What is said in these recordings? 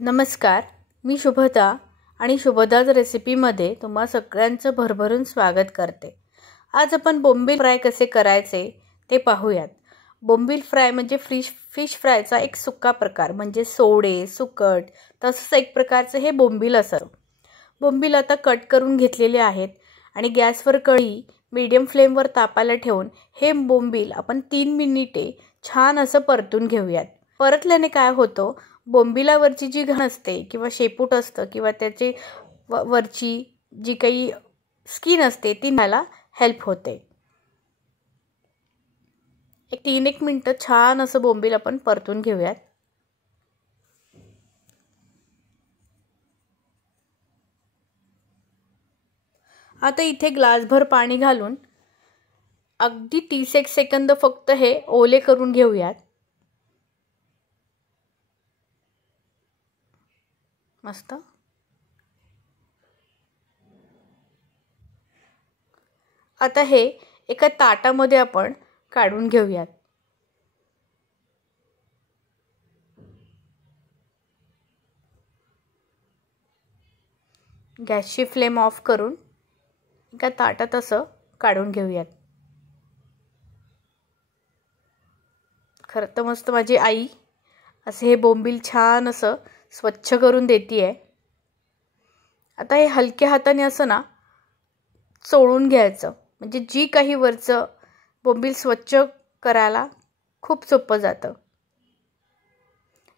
नमस्कार, मी शुभदा आणि शुभदाज रेसिपीमध्ये तुम्हा सगळ्यांचं भरभरून स्वागत करते। आज आपण बोंबील फ्राय कसे करायचे ते पाहूयात। बोंबील फ्राय म्हणजे फिश फ्रायचा एक सुक्का प्रकार, म्हणजे सोडे, सुकट तसंच एक प्रकारचे हे बोंबील असतं। बोंबील आता कट करून घेतलेले आहेत आणि गॅसवर कढई मीडियम फ्लेमवर तापायला ठेवून हे बोंबील आपण 3 मिनिटे छान असं परतून घेऊयात। परतल्याने काय होतं, बोंबिलावरची जी घाण असते किंवा शेपूट असतं किंवा त्याची वरची जी काही स्किन असते ती न्यायला हेल्प होते। एक 3-1 मिनिट छान असं बोंबील आपण परतून घेऊयात। आता इथे ग्लासभर पाणी घालून अगदी 30 सेकंद फक्त हे ओले करून घेऊयात। मस्त। आता हे एका ताटामध्ये आपण काढून घेऊयात। गॅसची फ्लेम ऑफ करून एका ताटात असं काढून घेऊयात। खरं तर मस्त माझी आई असे हे बोंबील छान असं स्वच्छ करून देतीये। आता हे हलक्या हाताने असं ना चोळून घ्यायचं, म्हणजे जी काही वरचं बोंबील स्वच्छ करायला खूप सोपं जातं।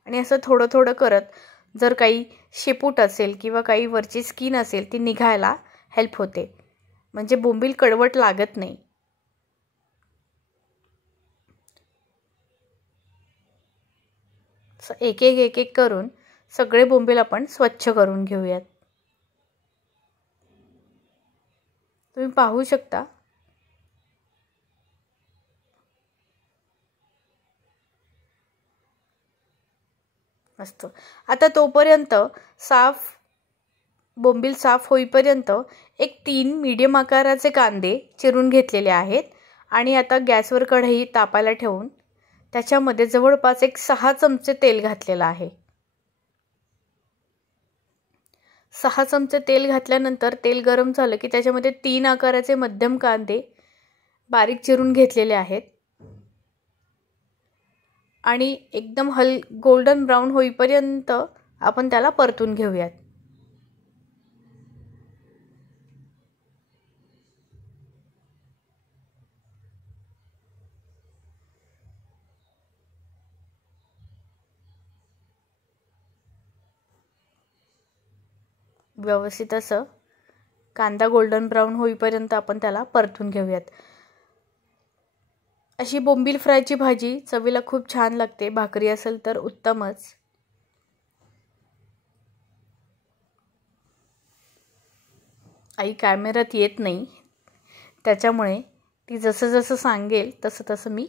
आणि असं थोडं थोडं करत जर काही शेपूट असेल किंवा काही वरची स्किन असेल ती निघायला हेल्प होते, म्हणजे बोंबील कडवट लागत नाही। एक एक करून सगळे बोंबील आपण स्वच्छ करून घेऊयात। तुम्ही पाहू शकता मस्त। आता तोपर्यंत बोंबील साफ होईपर्यंत एक 3 मीडियम आकाराचे कांदे चिरून घेतलेले आहेत आणि आता गॅसवर कढई तापायला ठेवून त्याच्यामध्ये जवळपास एक 6 चमचे तेल घातलेलं आहे। 6 चमचे तेल घातल्यानंतर तेल गरम झालं की त्याच्यामध्ये 3 आकाराचे मध्यम कांदे बारीक चिरून घेतलेले आहेत आणि एकदम गोल्डन ब्राउन होईपर्यंत आपण त्याला परतून घेऊयात। व्यवस्थित असं कांदा गोल्डन ब्राउन होईपर्यंत आपण त्याला परतून घेऊयात। अशी बोंबील फ्रायची भाजी चवीला खूप छान लागते, भाकरी असेल तर उत्तमच। आई कॅमेऱ्यात येत नाही, त्याच्यामुळे ती जसं जसं सांगेल तसं तसं मी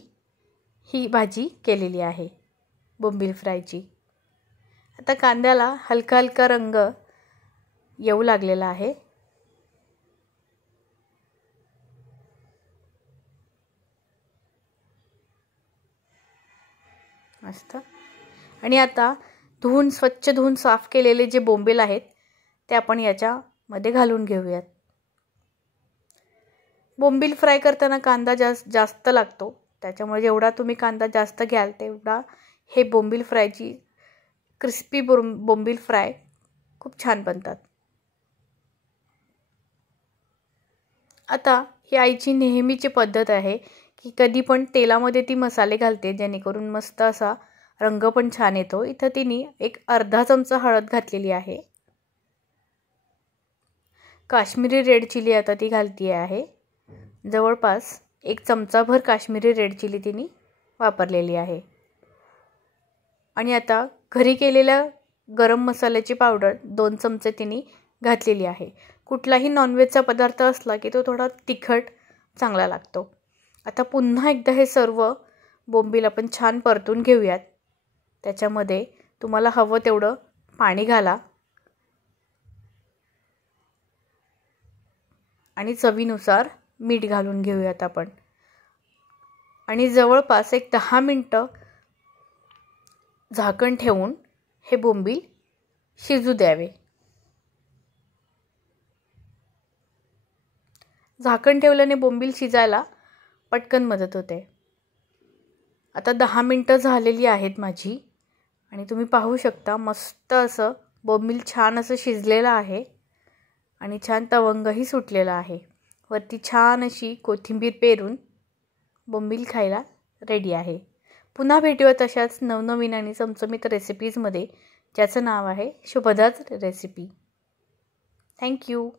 ही भाजी केलेली आहे बोंबील फ्रायची। आता कांद्याला हलका हलका रंग येऊ लागलेला आहे। मस्त। आणि आता स्वच्छ धुवून साफ केलेले जे बोंबील आहेत ते आपण याच्यामध्ये घालून घेऊयात। बोंबील फ्राय करताना कांदा जास्त लागतो, त्याच्यामुळे जेवढा तुम्ही कांदा जास्त घ्याल तेवढा हे बोंबील फ्रायची क्रिस्पी बोंबील फ्राय खूप छान बनतात। आता ही आईची नेहमीची पद्धत आहे की कधी पण तेलामध्ये ती मसाले घालते जेणेकरून मस्त असा रंग पण छान येतो। इथं तिने एक अर्धा चमचा हळद घातलेली आहे। काश्मीरी रेड चिली आता ती घालती आहे, जवळपास 1 चमचाभर काश्मीरी रेड चिली तिने वापरलेली आहे। आणि आता घरी केलेल्या गरम मसाल्याची पावडर 2 चमचे तिने घातलेली आहे। कुठलाही नॉनव्हेजचा पदार्थ असला की तो थोडा तिखट चांगला लागतो। आता पुन्हा एकदा हे सर्व बोंबील आपण छान परतून घेऊयात। त्याच्यामध्ये तुम्हाला हवं तेवढं पाणी घाला आणि चवीनुसार मीठ घालून घेऊयात आपण। आणि जवळपास एक 10 मिनिटं झाकण ठेवून हे बोंबील शिजू द्यावे. झाकण ठेवल्याने बोंबील शिजायला पटकन मदत होते. आता 10 मिनटं झालेली आहेत माझी आणि तुम्ही पाहू शकता मस्त असं बोंबील छान असं शिजलेलं आहे आणि छान तवंगही सुटलेला आहे. वरती छान अशी कोथिंबीर पेरून बोंबील खायला रेडी आहे. पुन्हा भेटूया तशाच नवनवीन आणि चमचमीत रेसिपीजमध्ये, ज्याचं नाव आहे शुभदाच रेसिपी. थँक्यू.